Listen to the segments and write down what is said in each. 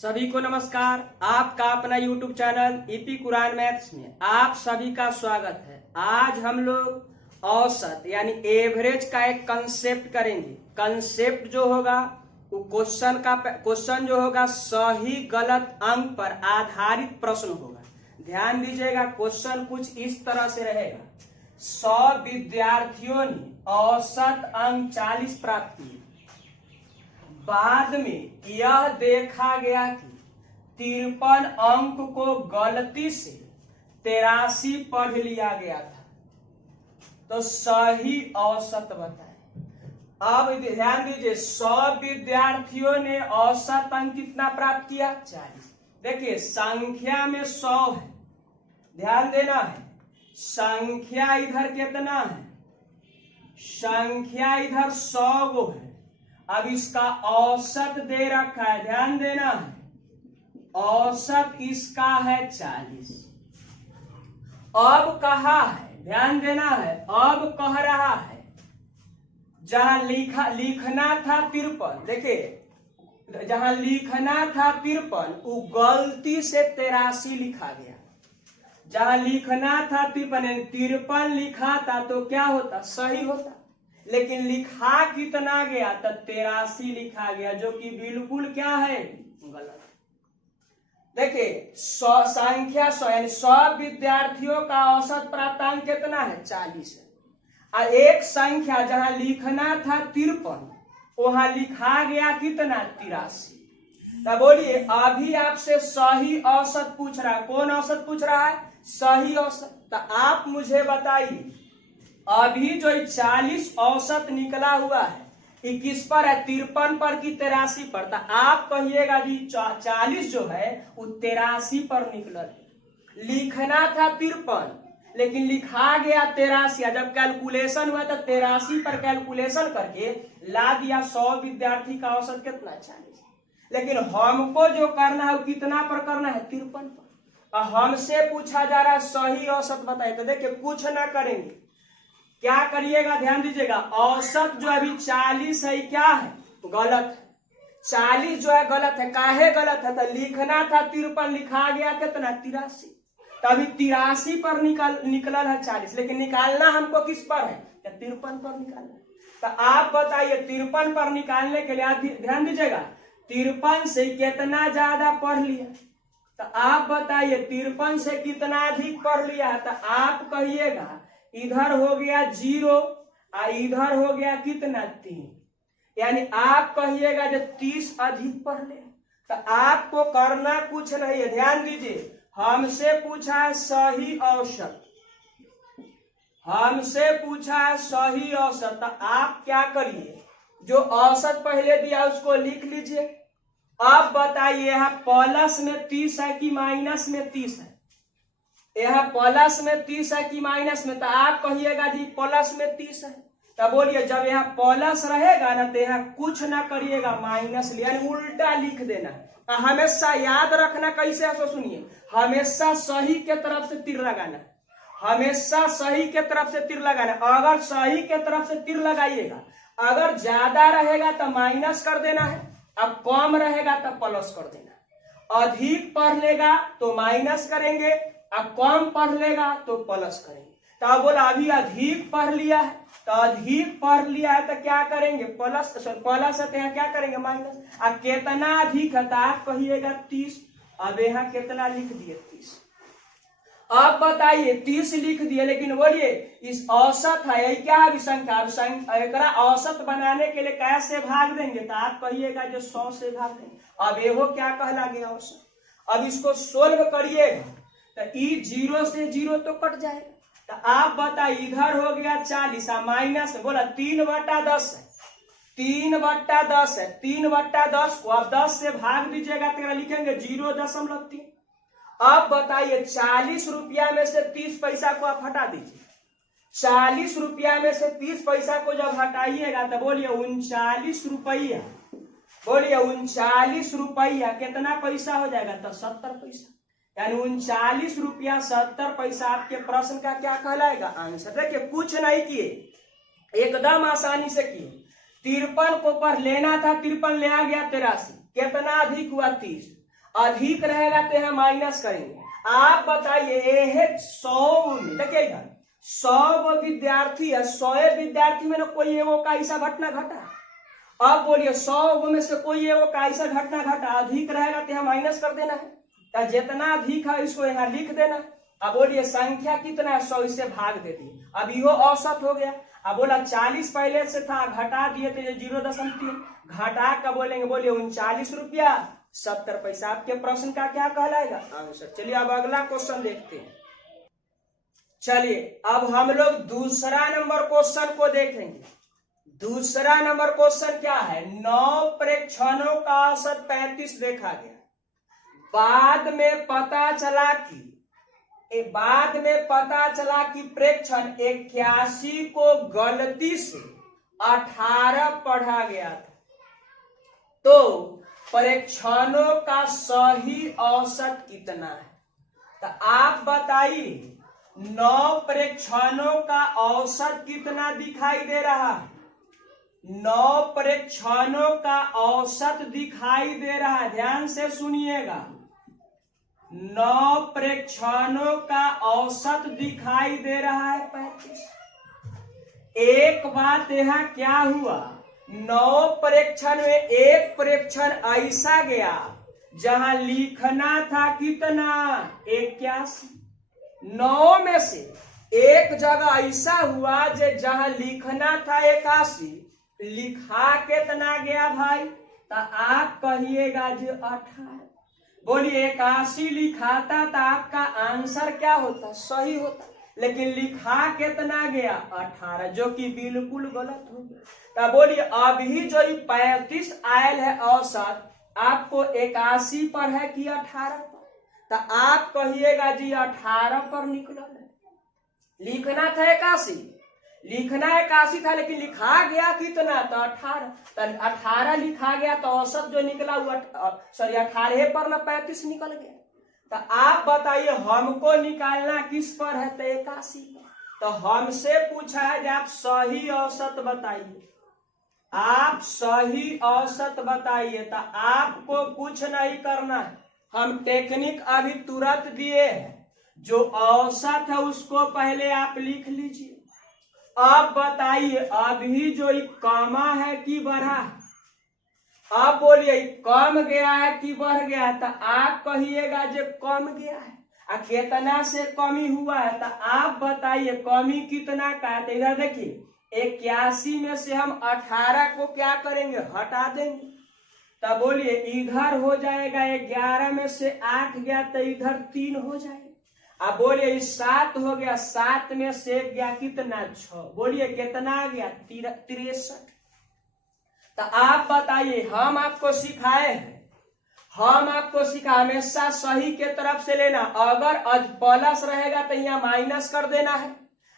सभी को नमस्कार। आपका अपना YouTube channel EP Quran maths में आप सभी का स्वागत है। आज हम लोग औसत यानी एवरेज का एक कंसेप्ट करेंगे। कंसेप्ट जो होगा वो क्वेश्चन जो होगा सही गलत अंक पर आधारित प्रश्न होगा। ध्यान दीजिएगा, क्वेश्चन कुछ इस तरह से रहेगा। 100 विद्यार्थियों ने औसत अंक 40 प्राप्त किए। बाद में यह देखा गया कि 53 अंक को गलती से 83 पढ़ लिया गया था, तो सही औसत बताएं। अब ध्यान दीजिए, 100 विद्यार्थियों ने औसत अंक कितना प्राप्त किया? 40। देखिए संख्या में 100 है, ध्यान देना है। संख्या इधर कितना है? संख्या इधर 100 गो है। अब इसका औसत दे रखा है, ध्यान देना है। औसत इसका है 40। अब कहा है, ध्यान देना है, अब कह रहा है जहां लिखना था 53, देखिए जहां लिखना था 53 वो गलती से 83 लिखा गया। जहां लिखना था 53 लिखा था तो क्या होता? सही होता। लेकिन लिखा कितना गया? तो 83 लिखा गया, जो कि बिल्कुल क्या है? गलत। देखिए संख्या 100 यानी 100 विद्यार्थियों का औसत प्राप्तांक कितना है? 40 है। और एक संख्या जहां लिखना था 53 वहां लिखा गया कितना? 83। तब बोलिए, अभी आपसे सही औसत पूछ रहा है। कौन औसत पूछ रहा है? सही औसत। तो आप मुझे बताइए, अभी जो 40 औसत निकला हुआ है ये किस पर है? 53 पर कि 83 पर? तो आप कहिएगा जी 40 जो है वो 83 पर निकला है। लिखना था 53 लेकिन लिखा गया 83। जब कैलकुलेशन हुआ तो 83 पर कैलकुलेशन करके ला दिया 100 विद्यार्थी का औसत कितना? 40। लेकिन हमको जो करना है वो कितना पर करना है? 53 पर। और हमसे पूछा जा रहा है सही औसत बताए। तो देखिए कुछ ना करेंगे, क्या करिएगा? ध्यान दीजिएगा, औसत जो अभी 40 है क्या है? गलत है। 40 जो है गलत है। काहे गलत है? तो लिखना था 53, लिखा गया कितना? 83। तो अभी 83 पर निकल है 40, लेकिन निकालना हमको किस पर है? 53 पर निकालना। तो आप बताइए 53 पर निकालने के लिए ध्यान दीजिएगा, 53 से कितना ज्यादा पढ़ लिया? तो आप बताइए 53 से कितना अधिक पढ़ लिया है? तो आप कहिएगा इधर हो गया 0 और इधर हो गया कितना? 3। यानी आप कहिएगा जो 30 अधिक पढ़ ले। तो आपको करना कुछ नहीं है। ध्यान दीजिए, हमसे पूछा है सही औसत, हमसे पूछा है सही औसत। तो आप क्या करिए, जो औसत पहले दिया उसको लिख लीजिए। अब बताइए यहाँ प्लस में 30 है कि माइनस में 30 है? यहाँ प्लस में 30 है कि माइनस में? तो आप कहिएगा जी प्लस में 30 है। तो बोलिए जब यहाँ प्लस रहेगा ना तो यहाँ कुछ ना करिएगा, माइनस यानी उल्टा लिख देना। हमेशा याद रखना कैसे है, सो सुनिए, हमेशा सही के तरफ से तीर लगाना, हमेशा सही के तरफ से तीर लगाना। अगर सही के तरफ से तीर लगाइएगा, अगर ज्यादा रहेगा तो माइनस कर देना है, अब कम रहेगा तो प्लस कर देना। अधिक पढ़ लेगा तो माइनस करेंगे, अब कम पढ़ लेगा तो प्लस करेंगे। तो अब बोला अभी अधिक पढ़ लिया है, तो अधिक पढ़ लिया है तो क्या करेंगे? प्लस है तो यहाँ क्या करेंगे? माइनस। अब कितना अधिक है? तो आप कहिएगा 30। अब यहाँ कितना लिख दिए? 30। अब बताइए 30 लिख दिए, लेकिन बोलिए इस औसत है, यही क्या है? संख्या। औसत बनाने के लिए कैसे भाग देंगे? तो आप कहिएगा जो 100 से भाग देंगे। अब एहो क्या कहला गया? औसत। अब इसको सोल्व करिएगा तो ई 0 से 0 तो कट जाएगा। तो आप बताइए इधर हो गया 40 माइनस बोला 3/10 है, 3/10 है। 3/10 को आप 10 से भाग दीजिएगा तो लिखेंगे 0.3। अब बताइए 40 रुपया में से 30 पैसा को आप हटा दीजिए। 40 रुपया में से 30 पैसा को जब हटाइएगा तो बोलिए 39 रुपया। बोलिए 39 रुपया कितना पैसा हो जाएगा? तो 70 पैसा। यानी 39 रुपया 70 पैसा आपके प्रश्न का क्या कहलाएगा? आंसर। देखिए कुछ नहीं किए, एकदम आसानी से किए। 53 को पर लेना था, 53 ले आ गया 83, कितना अधिक हुआ 30। अधिक रहेगा तो यहाँ माइनस करेंगे। आप बताइए ये 100 में देखिएगा 100 विद्यार्थी है, 100 विद्यार्थी में ना कोई एगो का ऐसा घटना घटा। अब बोलिए 100 में से कोई एगो का ऐसा घटना घटा, अधिक रहेगा तो यहाँ माइनस कर देना है, तो जितना अधिक है इसको यहाँ लिख देना। अब बोलिए संख्या कितना है, 100 से भाग दे दिए, अब यो औसत हो गया। अब बोला 40 पहले से था, घटा दिए तो ये 0.3 घटा कर बोलेंगे, बोलिए 39 रुपया 70 पैसा। आपके प्रश्न का क्या कहलाएगा, आंसर। चलिए अब अगला क्वेश्चन देखते हैं। चलिए अब हम लोग दूसरा नंबर क्वेश्चन को देखेंगे। दूसरा नंबर क्वेश्चन क्या है, 9 प्रेक्षणों का औसत 35 देखा गया। बाद में पता चला कि प्रेक्षण 81 को गलती से 18 पढ़ा गया था, तो प्रेक्षणों का सही औसत कितना है। तो आप बताइए 9 प्रेक्षणों का औसत कितना दिखाई दे रहा है। 9 प्रेक्षणों का औसत दिखाई दे रहा है, ध्यान से सुनिएगा। 9 प्रेक्षणों का औसत दिखाई दे रहा है 35। एक बात यहाँ क्या हुआ, 9 प्रेक्षण में एक प्रेक्षण ऐसा गया जहां लिखना था कितना 81। 9 में से एक जगह ऐसा हुआ जहां लिखना था 81, लिखा कितना गया भाई, तो आप कहिएगा जो 18। बोलिए 81 लिखाता तो आपका आंसर क्या होता, सही होता, लेकिन लिखा कितना गया 18, जो कि बिल्कुल गलत हो गया। तो बोलिए अभी जो 35 आयल है औसत, आपको 81 पर है कि 18 पर, तो आप कहिएगा जी 18 पर निकला है। लिखना था 81, लिखना 81 था, लेकिन लिखा गया कितना, तो 18। तो 18 लिखा गया तो औसत जो निकला हुआ 18 पर ना 35 निकल गया। तो आप बताइए हमको निकालना किस पर है, तो 81 पर। तो हमसे पूछा है कि आप सही औसत बताइए, आप सही औसत बताइए। तो आपको कुछ नहीं करना है, हम टेक्निक अभी तुरंत दिए हैं, जो औसत है उसको पहले आप लिख लीजिए। अब बताइए अभी जो कमा है कि बढ़ा है, आप बोलिए कम गया है कि बढ़ गया है, तो आप कहिएगा जो कम गया है। कितना से कमी हुआ है, तो आप बताइए कमी कितना का है। तो इधर देखिए 81 में से हम 18 को क्या करेंगे, हटा देंगे। तो बोलिए इधर हो जाएगा 11 में से 8 गया तो इधर 3 हो जाएगा। अब बोलिए 7 हो गया, 7 में से गया कितना 6, बोलिए कितना आ गया 63। तो आप बताइए हम आपको सिखाए हैं, हमेशा सही के तरफ से लेना। अगर प्लस रहेगा तो यहाँ माइनस कर देना है,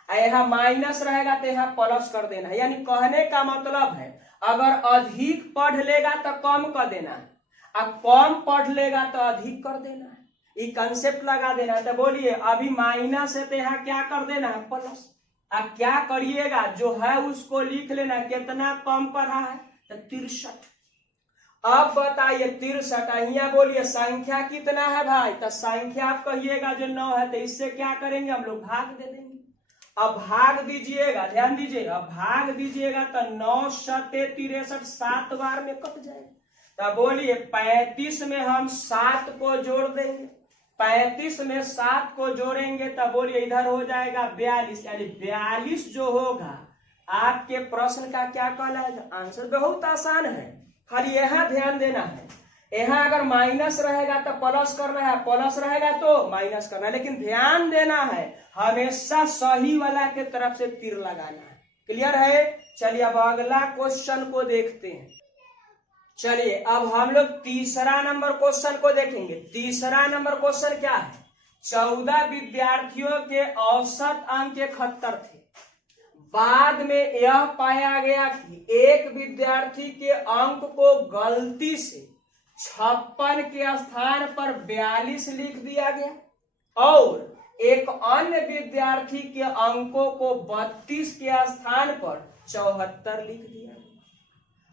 यहाँ माइनस रहेगा तो यहाँ प्लस कर देना है। यानी कहने का मतलब है अगर अधिक पढ़ लेगा तो कम कर देना है, अब कम पढ़ लेगा तो अधिक कर देना है, ये कंसेप्ट लगा देना है। तो बोलिए अभी माइनस है तो यहाँ क्या कर देना है, प्लस। अब क्या करिएगा, जो है उसको लिख लेना, कितना कम पढ़ा है तो 63। अब बताइए 63, यहाँ बोलिए संख्या कितना है भाई, तो संख्या आप कहिएगा जो 9 है, तो इससे क्या करेंगे हम लोग भाग दे देंगे। अब भाग दीजिएगा, ध्यान दीजिएगा, भाग दीजिएगा तो 9 सते 63 7 बार में कट जाएगा। तो बोलिए 35 में हम 7 को जोड़ देंगे, 35 में 7 को जोड़ेंगे तो बोलिए इधर हो जाएगा 42। यानी 42 जो होगा आपके प्रश्न का क्या कहलाएगा, आंसर। बहुत आसान है, खाली यहाँ ध्यान देना है। यहाँ अगर माइनस रहेगा तो प्लस करना है, प्लस रहेगा तो माइनस करना है, लेकिन ध्यान देना है हमेशा सही वाला के तरफ से तीर लगाना है। क्लियर है। चलिए अब अगला क्वेश्चन को देखते हैं। चलिए अब हम लोग तीसरा नंबर क्वेश्चन को देखेंगे। तीसरा नंबर क्वेश्चन क्या है, 14 विद्यार्थियों के औसत अंक 71 थे। बाद में यह पाया गया कि एक विद्यार्थी के अंक को गलती से 56 के स्थान पर 42 लिख दिया गया और एक अन्य विद्यार्थी के अंकों को 32 के स्थान पर 74 लिख दिया गया।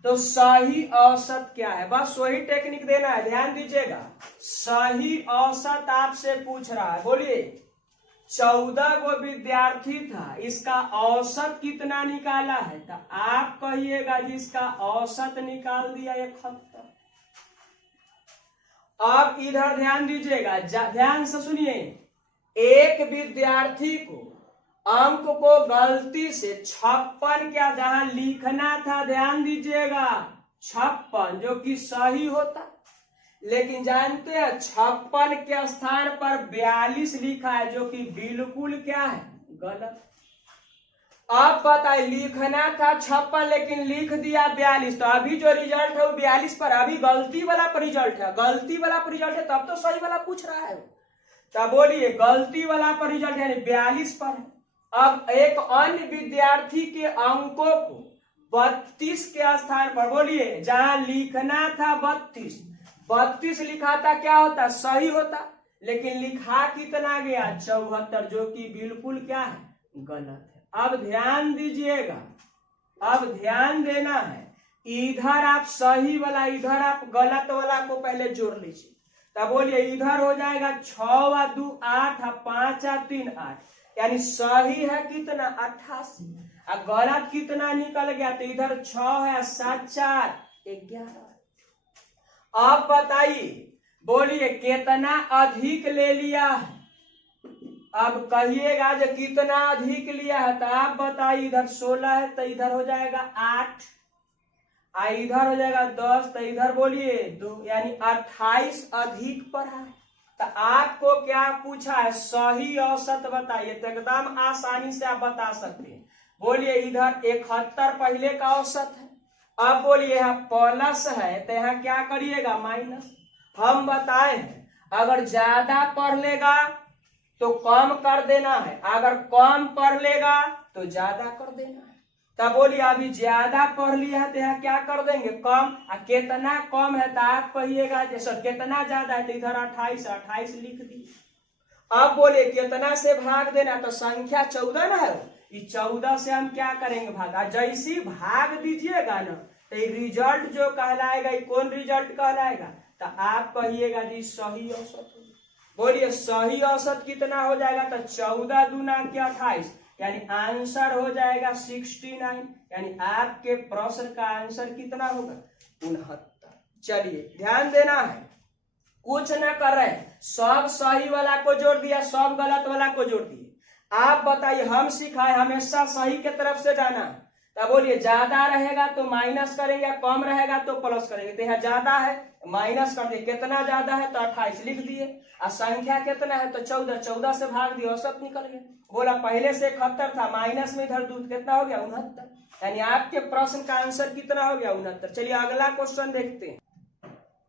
तो सही औसत क्या है, बस वही टेक्निक देना है, ध्यान दीजिएगा। सही औसत आपसे पूछ रहा है, बोलिए 14 गो विद्यार्थी था, इसका औसत कितना निकाला है, तो आप कहिएगा जिसका औसत निकाल दिया 71। अब इधर ध्यान दीजिएगा, ध्यान से सुनिए। एक विद्यार्थी को अंक को गलती से 56 क्या जहां लिखना था, ध्यान दीजिएगा 56 जो कि सही होता, लेकिन जानते हैं 56 के स्थान पर 42 लिखा है जो कि बिल्कुल क्या है, गलत। अब बताइए, लिखना था 56 लेकिन लिख दिया 42, तो अभी जो रिजल्ट है वो 42 पर, अभी गलती वाला पर रिजल्ट है, गलती वाला पर रिजल्ट है, तब तो सही वाला पूछ रहा है। तब बोलिए गलती वाला पर रिजल्ट यानी 42 पर है। अब एक अन्य विद्यार्थी के अंकों को 32 के स्थान पर, बोलिए जहां लिखना था 32 लिखा था, क्या होता, सही होता, लेकिन लिखा कितना गया 74 जो कि बिल्कुल क्या है, गलत है। अब ध्यान दीजिएगा, अब ध्यान देना है, इधर आप सही वाला, इधर आप गलत वाला को पहले जोड़ लीजिए। तब बोलिए इधर हो जाएगा 6 व 2 8 और 5 और 3 8, यानी सही है कितना 88, और गलत कितना निकल गया, तो इधर 6 है 7 4 11। अब बताइए, बोलिए कितना अधिक ले लिया है, अब कहिएगा जो कितना अधिक लिया है, तो आप बताइए इधर 16 है तो इधर हो जाएगा 8, इधर हो जाएगा 10, तो इधर बोलिए 2, यानी 28 अधिक पर है। तो आपको क्या पूछा है, सही औसत बताइए, तो एकदम आसानी से आप बता सकते हैं। बोलिए इधर 71 पहले का औसत है, अब बोलिए यहाँ प्लस है तो यहाँ क्या करिएगा माइनस। हम बताए हैं अगर ज्यादा पढ़ लेगा तो कम कर देना है, अगर कम पढ़ लेगा तो ज्यादा कर देना है। तब बोलिए अभी ज्यादा पढ़ लिया है तो यहाँ क्या कर देंगे, कम। कितना कम है तो आप कहिएगा, जैसे कितना ज्यादा है तो इधर 28 लिख दी। अब बोलिए कितना से भाग देना, तो संख्या 14 ना है, इस 14 से हम क्या करेंगे, भाग। जैसी भाग दीजिएगा ना तो रिजल्ट जो कहलाएगा, कौन रिजल्ट कहलाएगा, तो आप कहिएगा जी सही औसत। बोलिए सही औसत कितना हो जाएगा, तो 14 दूना के 28, यानी आंसर हो जाएगा 69, यानी आपके प्रश्न का आंसर कितना होगा 69। चलिए ध्यान देना है, कुछ न कर रहे, सब सही वाला को जोड़ दिया, सब गलत वाला को जोड़ दिए। आप बताइए, हम सिखाए हमेशा सही के तरफ से जाना। तब बोलिए ज्यादा रहेगा तो माइनस करेंगे, कम रहेगा तो प्लस करेंगे। तो यहाँ ज्यादा है माइनस कर दिए, कितना ज्यादा है तो 28 लिख दिए, और संख्या कितना है तो 14 से भाग दिए, औसत निकल गया। बोला पहले से 71 था, माइनस में इधर दूध कितना हो गया 69, यानी आपके प्रश्न का आंसर कितना हो गया 69। चलिए अगला क्वेश्चन देखते हैं।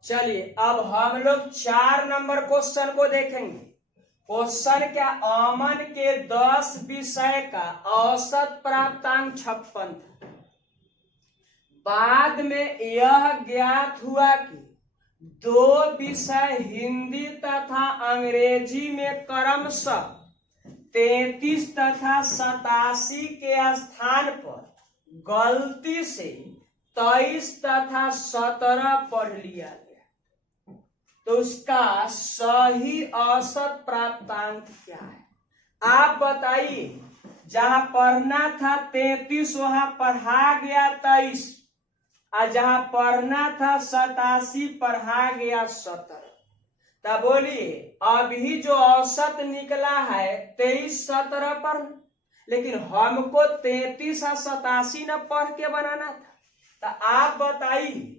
चलिए अब हम लोग 4 नंबर क्वेश्चन को देखेंगे। क्वेश्चन क्या, अमन के 10 विषय का औसत प्राप्तांक 56 था। बाद में यह ज्ञात हुआ कि 2 विषय हिंदी तथा अंग्रेजी में क्रमशः 33 तथा 87 के स्थान पर गलती से 23 तथा 17 पढ़ लिया गया, तो उसका सही औसत प्राप्तांक क्या है। आप बताइए, जहां पढ़ना था 33 वहां पढ़ा गया 23, और जहां पढ़ना था 87 पढ़ा गया 17। तब बोलिए अभी जो औसत निकला है 23 17 पर, लेकिन हमको 33 और 87 न पढ़ के बनाना था। तो आप बताइए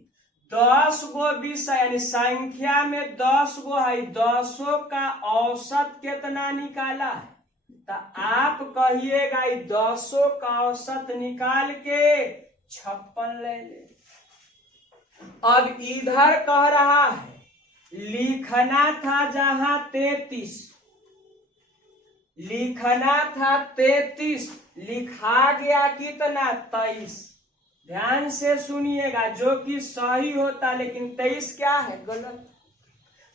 10 गो विषय यानी संख्या में 10 गो है, 10 का औसत कितना निकाला है, तो आप कहिएगा 10 का औसत निकाल के 56 ले ले। अब इधर कह रहा है लिखना था जहां 33, लिखना था 33, लिखा गया कितना 23। ध्यान से सुनिएगा, जो कि सही होता, लेकिन 23 क्या है गलत।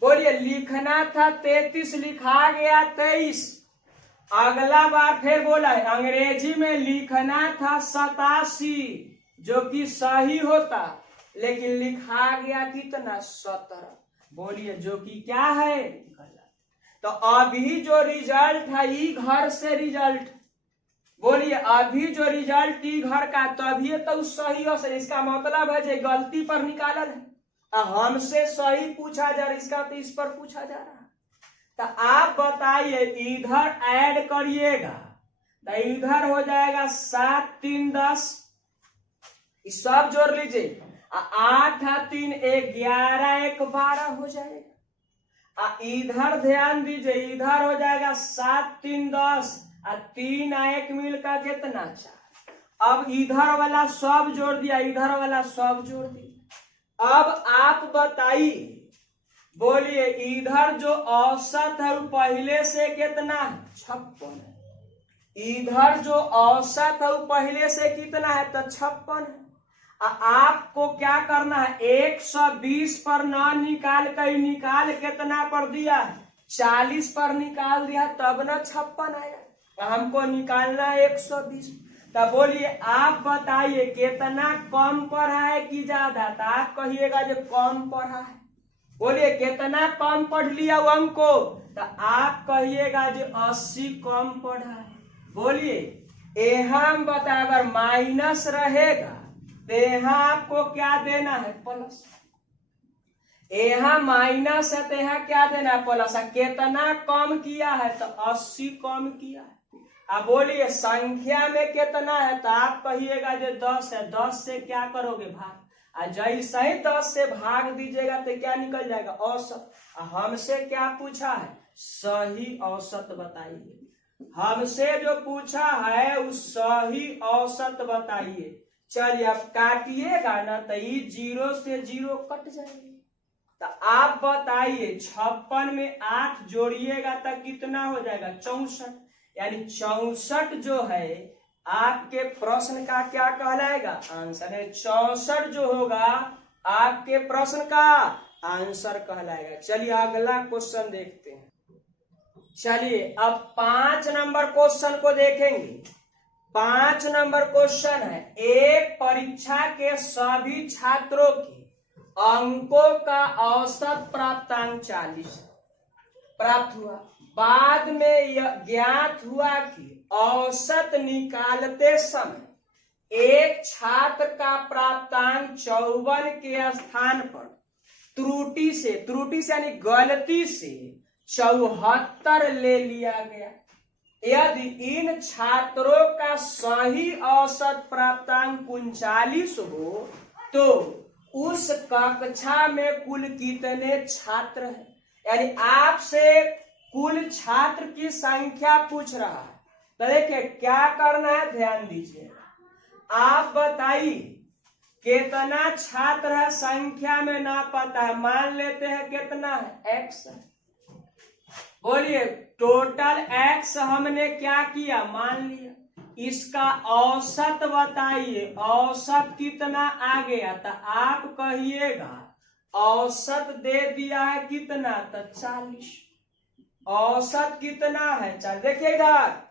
बोलिए लिखना था 33, लिखा गया 23। अगला बार फिर बोला है अंग्रेजी में लिखना था 87, जो कि सही होता, लेकिन लिखा गया कितना 17। बोलिए जो कि क्या है गलत। तो अभी जो रिजल्ट है ई घर से रिजल्ट, बोलिए अभी जो रिजल्ट ई घर का, तभी तो सही हो सके। इसका मतलब है जो गलती पर निकालल है, हमसे सही पूछा जा रहा है, इसका तो इस पर पूछा जा रहा है। तो आप बताइए इधर ऐड करिएगा तो इधर हो जाएगा 7 3 10, इस सब जोड़ लीजिए। 8 3 11 1 12 हो जाएगा। इधर ध्यान दीजिए, इधर हो जाएगा 7 3 10 और 3 1 मिलकर कितना 4। अब इधर वाला सब जोड़ दिया, इधर वाला सब जोड़ दिया। अब आप बताइए, बोलिए इधर जो औसत है वो पहले से कितना है 56 है। इधर जो औसत है वो पहले से कितना है तो 56 है। आपको क्या करना है 120 पर ना निकाल कर, निकाल कितना पर दिया 40 पर निकाल दिया, तब ना 56 आया। हमको निकालना है 120। तो बोलिए आप बताइए कितना कम पर है कि ज्यादा। तो आप कहिएगा जो कम पर है। बोलिए कितना कम पढ़ लिया वो हमको, तो आप कहिएगा जो 80 कम पढ़ा है। बोलिए यहाँ हम बता, अगर माइनस रहेगा तो यहाँ आपको क्या देना है प्लस, यहाँ माइनस है तो यहाँ क्या देना है प्लस। कितना कम किया है तो 80 कम किया है। अब बोलिए संख्या में कितना है, तो आप कहिएगा जो 10 है। 10 से क्या करोगे भाग, जैसे ही 10 से भाग दीजिएगा तो क्या निकल जाएगा औसत। हमसे क्या पूछा है सही औसत बताइए। हमसे जो पूछा है उस सही औसत बताइए। चलिए अब काटिएगा ना तो ये 0 से 0 कट जाएंगे। तो आप बताइए 56 में 8 जोड़िएगा तो कितना हो जाएगा 64। यानी 64 जो है आपके प्रश्न का क्या कहलाएगा आंसर है। 64 जो होगा आपके प्रश्न का आंसर कहलाएगा। चलिए अगला क्वेश्चन देखते हैं। चलिए अब 5 नंबर क्वेश्चन को देखेंगे। 5 नंबर क्वेश्चन है, एक परीक्षा के सभी छात्रों के अंकों का औसत प्राप्तांक 40 प्राप्त हुआ। बाद में यह ज्ञात हुआ कि औसत निकालते समय एक छात्र का प्राप्तांक 54 के स्थान पर त्रुटि से यानी गलती से 74 ले लिया गया। यदि इन छात्रों का सही औसत प्राप्तांक 39 हो तो उस कक्षा में कुल कितने छात्र हैं। यानी आपसे कुल छात्र की संख्या पूछ रहा है। तो देखिए क्या करना है, ध्यान दीजिए। आप बताइए कितना छात्र है, संख्या में ना पता है, मान लेते हैं कितना है x है। बोलिए टोटल x हमने क्या किया मान लिया। इसका औसत बताइए, औसत कितना आ गया। तो आप कहिएगा औसत दे दिया है कितना तो 40। औसत कितना है 4। देखिए इधर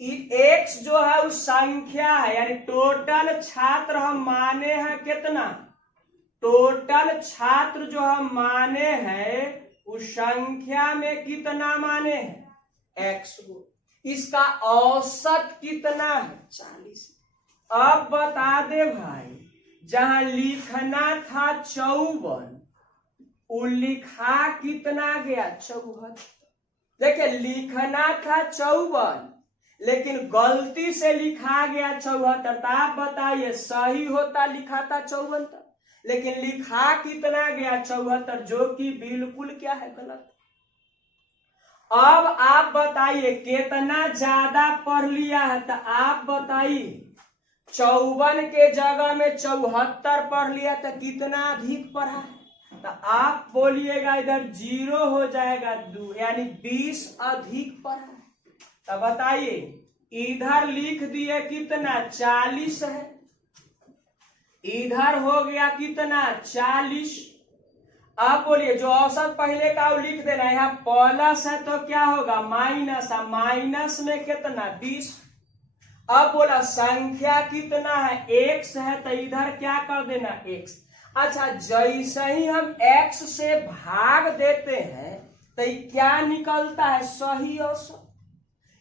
x जो है उस संख्या है, यानी टोटल छात्र हम माने हैं कितना। टोटल छात्र जो हम माने हैं उस संख्या में कितना माने हैं x को। इसका औसत कितना है 40। अब बता दे भाई, जहां लिखना था 54 वो लिखा कितना गया 74। देखिए लिखना था 54 लेकिन गलती से लिखा गया 74। तो आप बताइए सही होता लिखा था 54 लेकिन लिखा कितना गया 74, जो कि बिल्कुल क्या है गलत। अब आप बताइए कितना ज्यादा पढ़ लिया है। तो आप बताइए 54 के जगह में 74 पढ़ लिया तो कितना अधिक पढ़ा है। तो आप बोलिएगा इधर 0 हो जाएगा 2, यानी 20 अधिक पढ़ा है। तो बताइए इधर लिख दिए कितना 40 है, इधर हो गया कितना 40। अब बोलिए जो औसत पहले का वो लिख देना, यहाँ प्लस है तो क्या होगा माइनस, माइनस में कितना 20। अब बोला संख्या कितना है, x है, तो इधर क्या कर देना x। अच्छा, जैसे ही हम x से भाग देते हैं तो ये क्या निकलता है, सही औसत।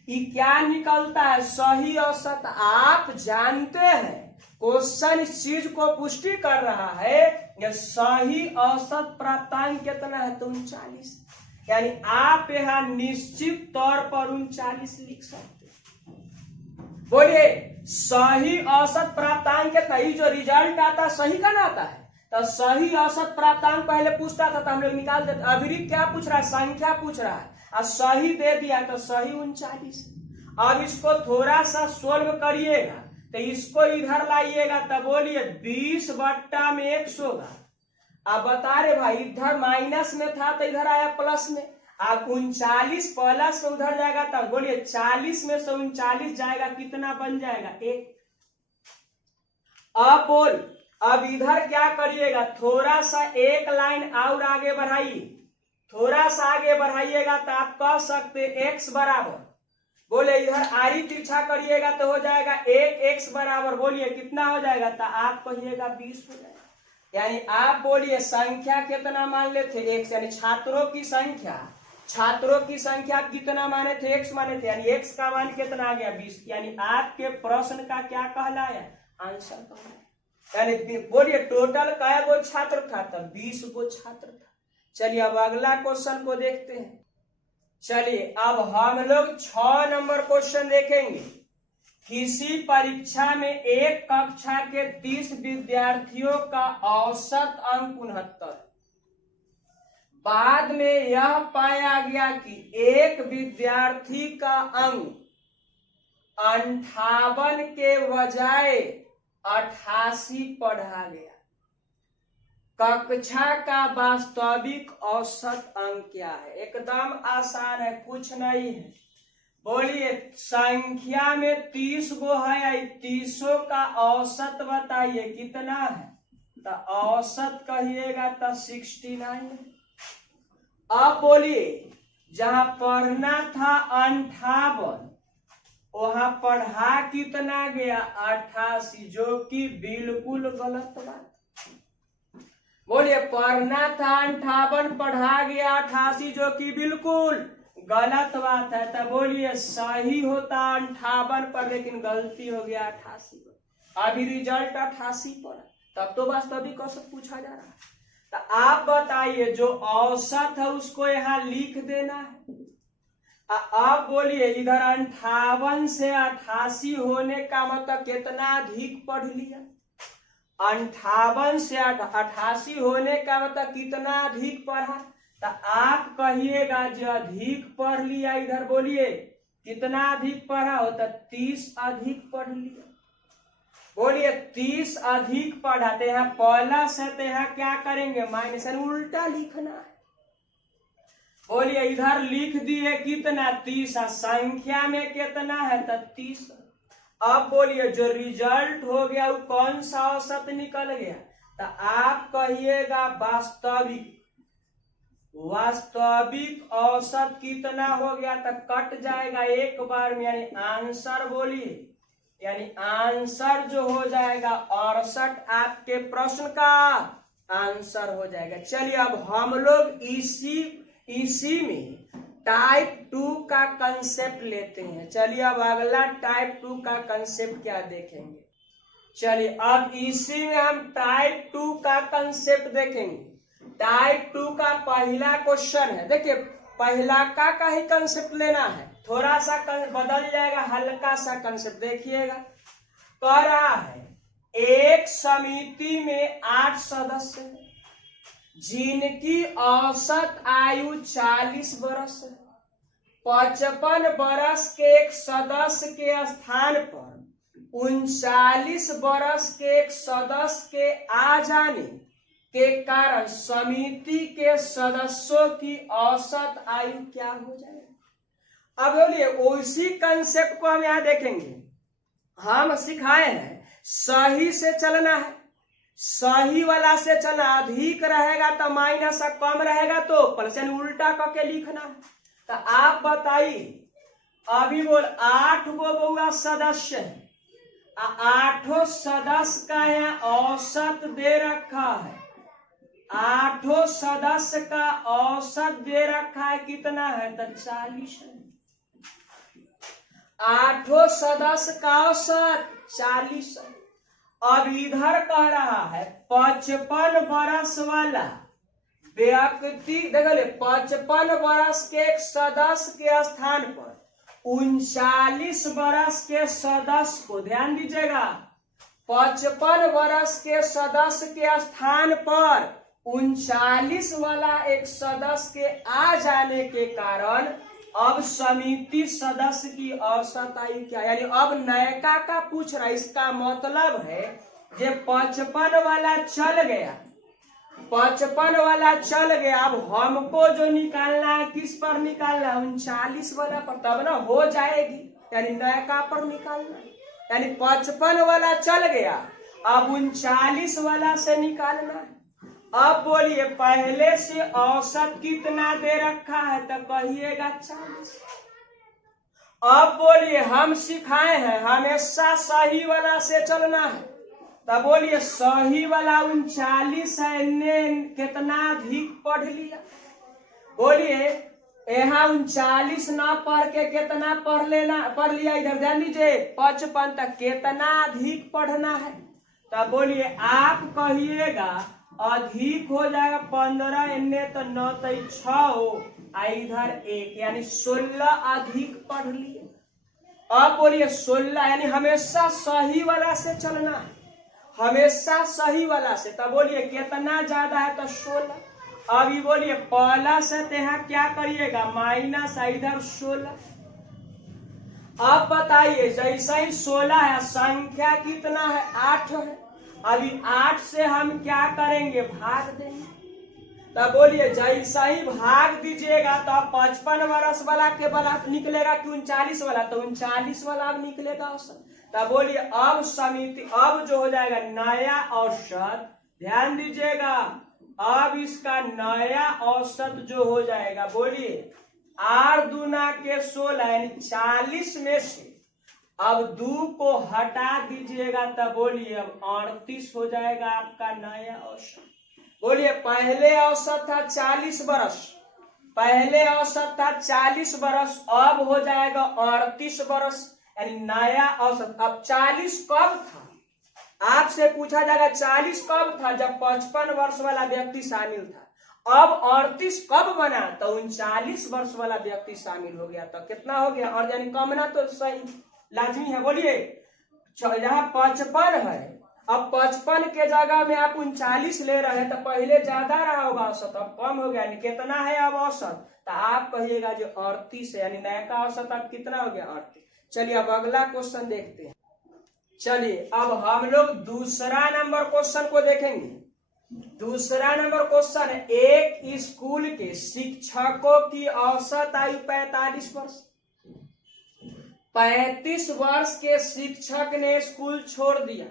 ये क्या निकलता है, सही औसत। आप जानते हैं क्वेश्चन इस चीज को पुष्टि कर रहा है कि सही औसत प्राप्तांक कितना है, तो 39। यानी आप यहाँ निश्चित तौर पर 39 लिख सकते हैं। बोलिए सही औसत प्राप्तांक कितना, ये जो रिजल्ट आता है सही का ना आता है, तो सही औसत प्राप्तांक पहले पूछता था तो हम लोग निकाल देते। अभी क्या पूछ रहा है, संख्या पूछ रहा है, और सही दे दिया तो सही 39। अब इसको थोड़ा सा सोल्व करिएगा तो इसको इधर लाइएगा, तब बोलिए 20/100 होगा। अब बता रहे भाई इधर माइनस में था तो इधर आया प्लस में। अब 39 प्लस में उधर जाएगा तब बोलिए 40 में से 39 जाएगा, कितना बन जाएगा, 1। अब बोल, अब इधर क्या करिएगा, थोड़ा सा एक लाइन और आगे बढ़ाइए, थोड़ा सा आगे बढ़ाइएगा तो आप कह सकते x बराबर, बोले इधर आरी तिरछा करिएगा तो हो जाएगा 1x बराबर, बोलिए कितना हो जाएगा, तो आप कहिएगा 20 हो जाएगा। यानी आप बोलिए संख्या कितना मान लेते, x, यानी छात्रों की संख्या कितना माने थे, x माने थे, यानी x का मान कितना आ गया, 20। यानी आपके प्रश्न का क्या कहलाया, आंसर कहलाया। यानी बोलिए टोटल क्या गो छात्र था, तब 20 गो छात्र था। चलिए अब अगला क्वेश्चन को देखते हैं। चलिए अब हम लोग 6 नंबर क्वेश्चन देखेंगे। किसी परीक्षा में एक कक्षा के 30 विद्यार्थियों का औसत अंक 69। बाद में यह पाया गया कि एक विद्यार्थी का अंक 58 के बजाय 88 पढ़ा गया। कक्षा का वास्तविक औसत अंक क्या है। एकदम आसान है, कुछ नहीं है। बोलिए संख्या में 30 गो है, 30 का औसत बताइए कितना है, तो औसत कहिएगा तो 69। अब बोलिए जहां पढ़ना था 58, वहां पढ़ा कितना गया, 88, जो कि बिल्कुल गलत बात। बोलिए पढ़ना था 58, पढ़ा गया 88, जो कि बिल्कुल गलत बात है। तब बोलिए सही होता 58 पर, लेकिन गलती हो गया 88 पर। अभी रिजल्ट 88 पर, तब तो वास्तविक औसत पूछा जा रहा है। तो आप बताइए जो औसत है उसको यहाँ लिख देना है। अब बोलिए इधर 58 से 88 होने का मतलब कितना अधिक पढ़ लिया, 58 से 88 होने का मतलब कितना अधिक पढ़ा, तो आप कहिएगा जो अधिक पढ़ लिया, इधर बोलिए कितना अधिक पढ़ा होता, 30 अधिक पढ़ लिया। बोलिए 30 अधिक पढ़ा, तो यहाँ प्लस है तो यहाँ क्या करेंगे, माइनस, उल्टा लिखना है। बोलिए इधर लिख दिए कितना, 30, संख्या में कितना है, तो 30। अब बोलिए जो रिजल्ट हो गया वो कौन सा औसत निकल गया, तो आप कहिएगा वास्तविक औसत कितना हो गया, तो कट जाएगा एक बार में, यानी आंसर बोलिए, यानी आंसर जो हो जाएगा 68, आपके प्रश्न का आंसर हो जाएगा। चलिए अब हम लोग इसी में टाइप 2 का कंसेप्ट लेते हैं। चलिए अब अगला टाइप 2 का कंसेप्ट क्या देखेंगे। चलिए अब इसी में हम टाइप 2 का कंसेप्ट देखेंगे। टाइप 2 का पहला क्वेश्चन है, देखिए पहला का ही कंसेप्ट लेना है, थोड़ा सा बदल जाएगा, हल्का सा कंसेप्ट देखिएगा। कह रहा है एक समिति में 8 सदस्य हैं जिनकी औसत आयु 40 वर्ष है। 55 वर्ष के एक सदस्य के स्थान पर 39 वर्ष के एक सदस्य के आ जाने के कारण समिति के सदस्यों की औसत आयु क्या हो जाएगी। अब बोलिए उसी कंसेप्ट को हम यहाँ देखेंगे। हम सिखाए हैं सही से चलना है, सही वाला से चलना, अधिक रहेगा तो माइनस, कम रहेगा तो प्लस, यानी उल्टा करके लिखना है। तो आप बताइए अभी बोल 8 गो बउआ सदस्य है, आठों सदस्य का यहाँ औसत दे रखा है। आठों सदस्य का औसत दे रखा है, कितना है तो 40 है। आठों सदस्य का औसत 40 है। अब इधर कह रहा है 55 वर्ष वाला व्यक्ति, देखो 55 वर्ष के एक सदस्य के स्थान पर 39 वर्ष के सदस्य को, ध्यान दीजिएगा, 55 वर्ष के सदस्य के स्थान पर 39 वाला एक सदस्य के आ जाने के कारण अब समिति सदस्य की औसत आयु क्या, यानी अब नयका का पूछ रहा है। इसका मतलब है जे 55 वाला चल गया, 55 वाला चल गया, अब हमको जो निकालना है किस पर निकालना है, 39 वाला पर, तब ना हो जाएगी, यानी नयका पर निकालना है। यानी 55 वाला चल गया, अब 39 वाला से निकालना है। अब बोलिए पहले से औसत कितना दे रखा है तो कहिएगा 40। अब बोलिए हम सिखाए हैं हमेशा सही वाला से चलना है, तब बोलिए सही वाला 39 है, ने कितना अधिक पढ़ लिया। बोलिए यहाँ 39 ना पढ़ के कितना पढ़ लिया, इधर ध्यान दीजिए 55 तक कितना अधिक पढ़ना है। तब बोलिए आप कहिएगा अधिक हो जाएगा 15, इन्ने तो 9 तो 6 हो, इधर 1, यानी 16 अधिक पढ़ लिए। अब बोलिए 16, यानी हमेशा सही वाला से चलना है, हमेशा सही वाला से। तब बोलिए कितना ज्यादा है तो 16। अब ये बोलिए पहला से यहाँ क्या करिएगा माइनस, इधर 16। अब बताइए जैसा ही 16 है, संख्या कितना है 8 है, अभी 8 से हम क्या करेंगे भाग देंगे। तब बोलिए जैसा ही भाग दीजिएगा तो अब 55 वर्ष वाला के वाला निकलेगा कि 39 वाला, तो 39 वाला अब निकलेगा औसत। तब बोलिए अब समिति, अब जो हो जाएगा नया औसत, ध्यान दीजिएगा, अब इसका नया औसत जो हो जाएगा, बोलिए 8 दूना के 16, यानी 40 में से अब 2 को हटा दीजिएगा, तब बोलिए अब 38 हो जाएगा आपका नया औसत। बोलिए पहले औसत था 40 वर्ष, पहले औसत था 40 वर्ष, अब हो जाएगा 38 वर्ष, यानी नया औसत। अब 40 कब था, आपसे पूछा जाएगा 40 कब था, जब 55 वर्ष वाला व्यक्ति शामिल था। अब 38 कब बना, तो 39 वर्ष वाला व्यक्ति शामिल हो गया, तो कितना हो गया, और यानी कम ना तो सही लाजमी है। बोलिए यहाँ 55 है, अब 55 के जगह में आप 39 ले रहे हैं, तो पहले ज्यादा रहा होगा औसत, अब कम हो गया, यानी कितना है अब औसत, तो आप कहिएगा जो 38 है, यानी नया का औसत अब कितना हो गया 38। चलिए अब अगला क्वेश्चन देखते हैं। चलिए अब हम लोग दूसरा नंबर क्वेश्चन को देखेंगे। दूसरा नंबर क्वेश्चन है, एक स्कूल के शिक्षकों की औसत आयु 45 वर्ष। 35 वर्ष के शिक्षक ने स्कूल छोड़ दिया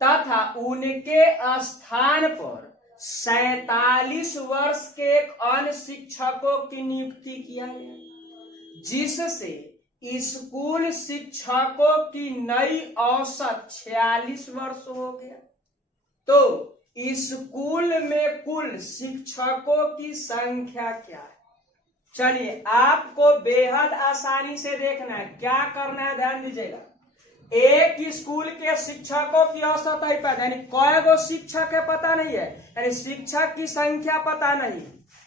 तथा उनके स्थान पर 47 वर्ष के एक अन्य शिक्षकों की नियुक्ति किया गया, जिससे स्कूल शिक्षकों की नई औसत 46 वर्ष हो गया। तो स्कूल में कुल शिक्षकों की संख्या क्या है। चलिए आपको बेहद आसानी से देखना है, क्या करना है ध्यान दीजिएगा। एक स्कूल के शिक्षकों की औसत है पता, यानी कई गो शिक्षक है पता नहीं है, यानी शिक्षक की संख्या पता नहीं।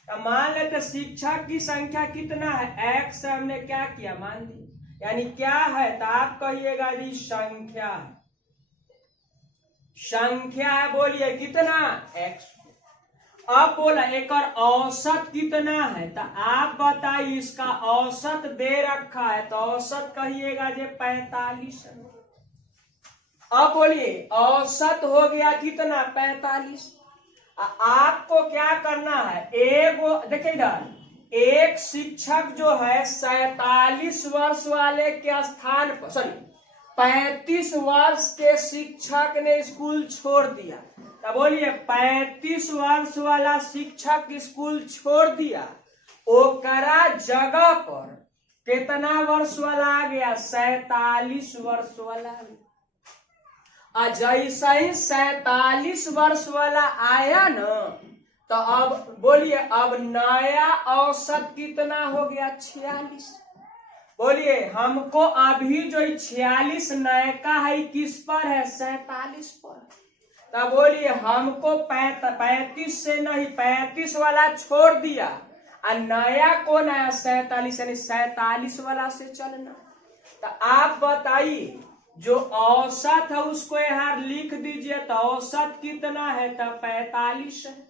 तो मान लेते शिक्षक की संख्या कितना है, x से हमने क्या किया मान दी, यानी क्या है, तो आप कहिएगा जी संख्या है, संख्या है, बोलिए कितना x। अब बोला एक औसत कितना है, तो आप बताइए इसका औसत दे रखा है, तो औसत कहिएगा जे 45 है। अब बोलिए औसत हो गया कितना 45। आपको क्या करना है, देखिए इधर एक शिक्षक जो है 47 वर्ष वाले के स्थान पर, सॉरी 35 वर्ष के शिक्षक ने स्कूल छोड़ दिया, तो बोलिए 35 वर्ष वाला शिक्षक स्कूल छोड़ दिया, ओकरा जगह पर कितना वर्ष वाला आ गया 47 वर्ष वाला। जैसा ही 47 वर्ष वाला आया न, तो अब बोलिए अब नया औसत कितना हो गया? 46। बोलिए हमको अभी जो 46 नए का है किस पर है? 47 पर। तब बोलिए हमको 35 से नहीं 35 वाला छोड़ दिया और नया कौन आया? 47, यानी 47 वाला से चलना। तो आप बताइए जो औसत है उसको यहाँ लिख दीजिए, तो औसत कितना है? तो 45 है।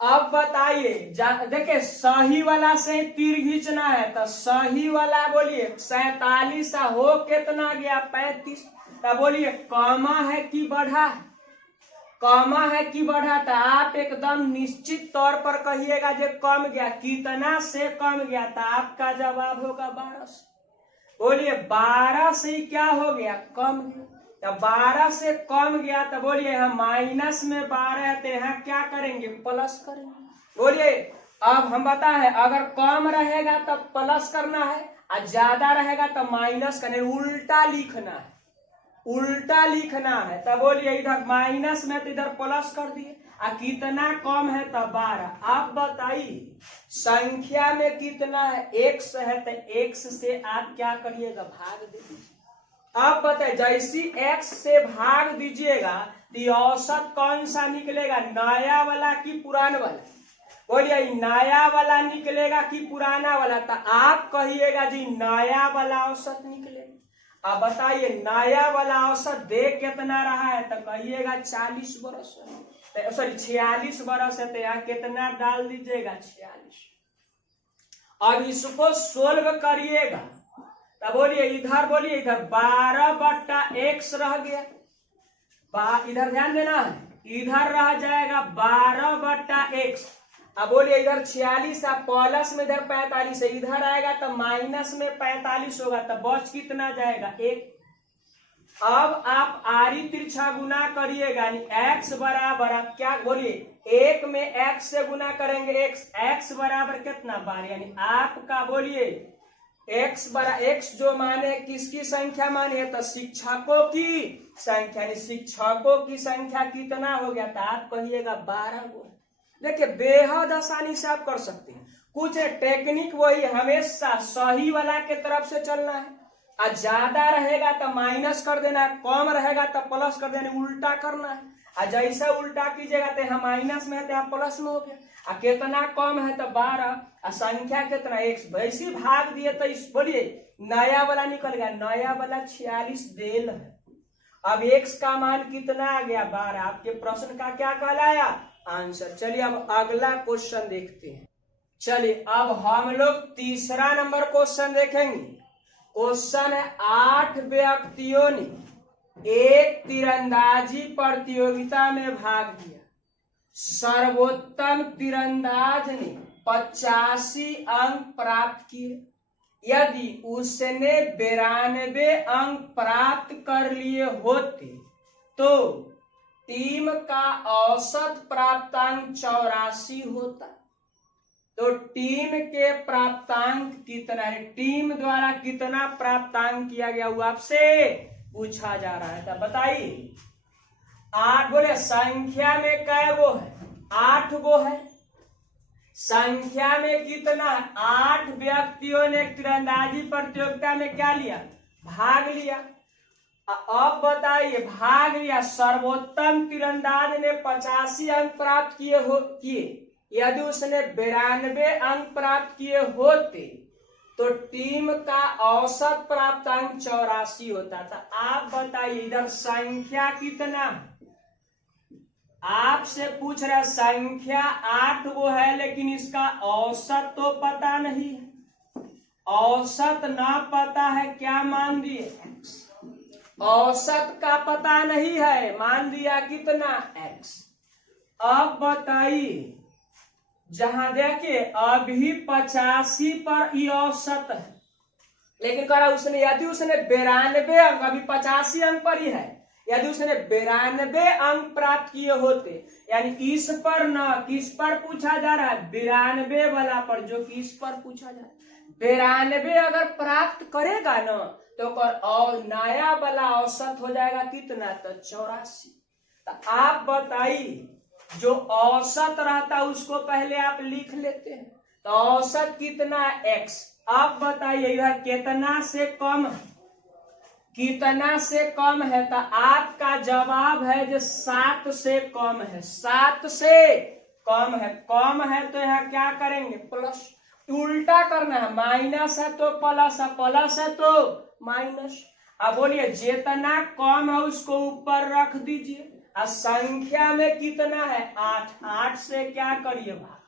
अब बताइए देखिए सही वाला से तीर खींचना है, तो सही वाला बोलिए 47 हो कितना गया? 35। तो बोलिए कमा है कि बढ़ा? कमा है कि बढ़ा? तो आप एकदम निश्चित तौर पर कहिएगा जो कम गया। कितना से कम गया? तो आपका जवाब होगा 12 से। बोलिए 12 से क्या हो गया? कम गया। तो 12 से कम गया तो बोलिए यहाँ माइनस में 12 है तो यहाँ क्या करेंगे? प्लस करेंगे। बोलिए अब हम बता है अगर कम रहेगा तो प्लस करना है और ज्यादा रहेगा तो माइनस करना है, उल्टा लिखना है, उल्टा लिखना है। तो बोलिए इधर माइनस में तो इधर प्लस कर दिए। कितना कम है? तो 12। आप बताइए संख्या में कितना है? x है, तो x से आप क्या करिएगा? भाग दीजिए। आप बताइए जैसी x से भाग दीजिएगा तो औसत कौन सा निकलेगा? नया वाला कि पुराना वाला? बोलिए नया वाला निकलेगा कि पुराना वाला? तो आप कहिएगा जी नया वाला औसत निकलेगा। अब बताइए नया वाला औसत देख कितना रहा है? तो कहिएगा 40 बरस, सॉरी 46 बरस है। तो यहाँ कितना डाल दीजिएगा? 46। अब इसको सोल्व करिएगा तो बोलिए इधर 12/x रह गया। इधर ध्यान देना है, इधर रह जाएगा 12/x। अब बोलिए इधर 46 है, प्लस में इधर 45 है, इधर आएगा तो माइनस में 45 होगा। तो बच कितना जाएगा? 1। अब आप आरी तिरछा गुना करिएगा, यानी x बराबर आप क्या बोलिए 1 में x से गुना करेंगे x बराबर कितना? 12। यानी आपका बोलिए x जो माने किसकी संख्या माने है? तो शिक्षकों की संख्या। यानी शिक्षकों की संख्या कितना हो गया? तो आप कहिएगा 12 गो। देखिए बेहद आसानी से आप कर सकते हैं। कुछ टेक्निक वही, हमेशा सही वाला के तरफ से चलना है। ज्यादा रहेगा तो माइनस कर देना है, कम रहेगा तो प्लस कर देना, उल्टा करना है। जैसा उल्टा कीजिएगा तो यहाँ माइनस में है तो यहाँ प्लस में हो गया। कितना कम है? तो 12। संख्या कितना? x। वैसे भाग दिए तो इस बोलिए नया वाला निकल गया, नया वाला 46 देल है। अब x का मान कितना आ गया? 12। आपके प्रश्न का क्या कहलाया? आंसर। चलिए अब अगला क्वेश्चन देखते हैं। चलिए अब हम लोग तीसरा नंबर क्वेश्चन देखेंगे। क्वेश्चन है 8 व्यक्तियों ने एक तीरंदाजी प्रतियोगिता में भाग लिया। सर्वोत्तम तीरंदाज ने 85 अंक प्राप्त किए। यदि उसने 92 अंक प्राप्त कर लिए होते तो टीम का औसत प्राप्तांक 84 होता। तो टीम के प्राप्तांक कितना है? टीम द्वारा कितना प्राप्तांक किया गया वो आपसे पूछा जा रहा है। तो बताइए 8 बोले संख्या में कै गो है? 8 गो है। संख्या में कितना है? 8 व्यक्तियों ने तीरंदाजी प्रतियोगिता में क्या लिया? भाग लिया। अब बताइए भाग लिया, सर्वोत्तम तीरंदाज ने 85 अंक प्राप्त किए। यदि उसने 92 अंक प्राप्त किए होते तो टीम का औसत प्राप्तांक 84 होता था। आप बताइए इधर संख्या कितना? आपसे पूछ रहा संख्या 8 वो है, लेकिन इसका औसत तो पता नहीं है। औसत ना पता है, क्या मान दिए? x। औसत का पता नहीं है, मान दिया कितना? x। अब बताइए जहां देखिए अभी 85 पर ये औसत है, लेकिन कह रहा उसने यदि उसने 92 अंक, अभी 85 अंक पर ही है, यदि उसने 92 अंक प्राप्त किए होते, यानी इस पर न किस पर पूछा जा रहा है? 92 वाला पर, जो कि इस पर पूछा जा रहा है। 92 अगर प्राप्त करेगा न तो और नया वाला औसत हो जाएगा कितना, तो 84। तो आप बताइए, जो औसत रहता है उसको पहले आप लिख लेते हैं, तो औसत कितना है, x। आप बताइए इधर कितना से कम है, कितना से कम है, तो आपका जवाब है जो 7 से कम है, 7 से कम है तो यहाँ क्या करेंगे, प्लस। उल्टा करना है, माइनस है तो प्लस है, प्लस है तो माइनस। अब बोलिए जितना कम है उसको ऊपर रख दीजिए। और संख्या में कितना है, 8, 8 से क्या करिए भाग।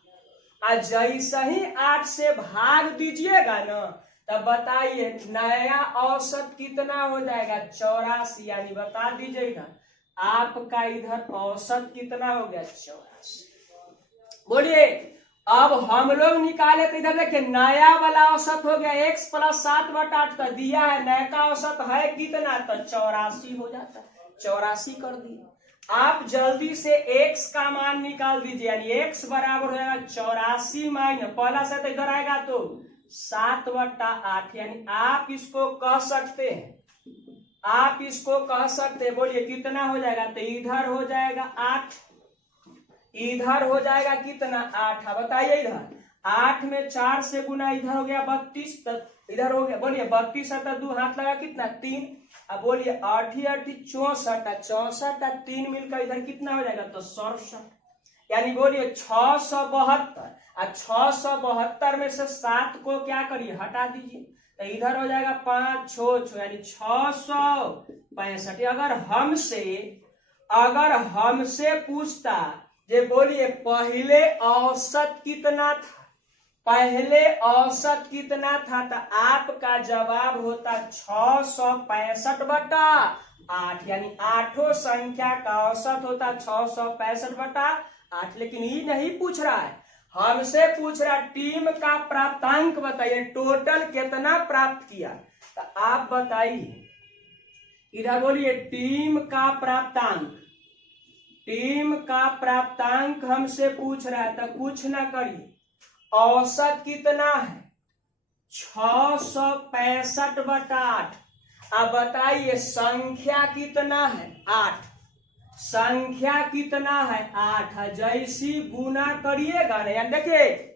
और जैसे ही 8 से भाग दीजिएगा ना, तब बताइए नया औसत कितना हो जाएगा, 84। यानी बता दीजिएगा आपका इधर औसत कितना हो गया, 84। बोलिए अब हम लोग निकाले तो इधर देखिए नया वाला औसत हो गया x + 7/8 का दिया है, नया का औसत है कितना, तो 84 हो जाता है, 84 कर दिए। आप जल्दी से x का मान निकाल दीजिए, यानी x बराबर हो जाएगा 84 माइनस पहला से तो इधर आएगा तो 7/8। यानी आप इसको कह सकते हैं, आप इसको कह सकते हैं, बोलिए कितना हो जाएगा, तो इधर हो जाएगा 8, इधर हो जाएगा कितना, 8। बताइए इधर 8 में 4 से गुना इधर हो गया 32, इधर हो गया, बोलिए 32 है 2 हाथ लगा कितना, 3। अब बोलिए 8 8 64, 64 3 मिलकर इधर कितना हो जाएगा, तो 67। यानी बोलिए 672। 672 में से 7 को क्या करिए, हटा दीजिए, तो इधर हो जाएगा 5 6 यानी 665। अगर हमसे पूछता जे बोलिए पहले औसत कितना था, पहले औसत कितना था, तो आपका जवाब होता 665/8। यानी 8 संख्या का औसत होता 665/8। लेकिन ये नहीं पूछ रहा है, हमसे पूछ रहा टीम का प्राप्तांक बताइए, टोटल कितना प्राप्त किया। तो आप बताइए इधर बोलिए टीम का प्राप्तांक, टीम का प्राप्तांक हमसे पूछ रहा है, तो कुछ ना करिए, औसत कितना है 665/8। अब बताइए संख्या कितना है, 8, संख्या कितना है 8। जैसी गुना करिएगा ना, यानी देखिए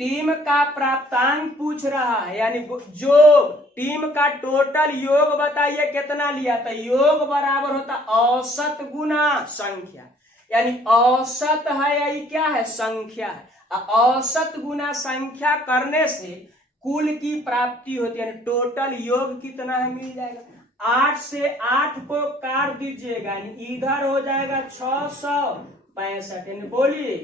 टीम का प्राप्तांक पूछ रहा है, यानी जो टीम का टोटल योग बताइए कितना लिया, तो योग बराबर होता औसत गुना संख्या। यानी औसत है या ये क्या है, संख्या है। औसत गुना संख्या करने से कुल की प्राप्ति होती है, यानी टोटल योग कितना है मिल जाएगा। 8 से 8 को काट दीजिएगा, यानी इधर हो जाएगा 665। बोलिए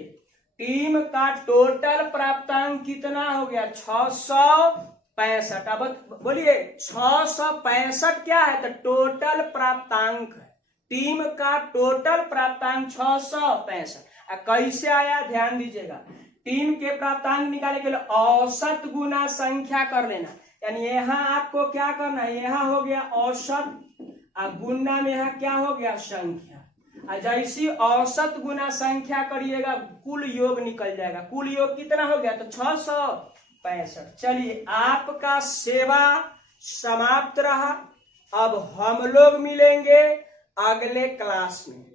टीम का टोटल प्राप्तांक कितना हो गया, 665। अब बोलिए 665 क्या है, तो टोटल प्राप्तांक है, टीम का टोटल प्राप्तांक 665। कैसे आया ध्यान दीजिएगा, टीम के प्राप्तांक निकालने के लिए औसत गुना संख्या कर लेना। यानी यहाँ आपको क्या करना है, यहाँ हो गया औसत, गुना में यहाँ क्या हो गया, संख्या। जैसी औसत गुना संख्या करिएगा कुल योग निकल जाएगा। कुल योग कितना हो गया, तो 665। चलिए आपका सेवा समाप्त रहा। अब हम लोग मिलेंगे अगले क्लास में।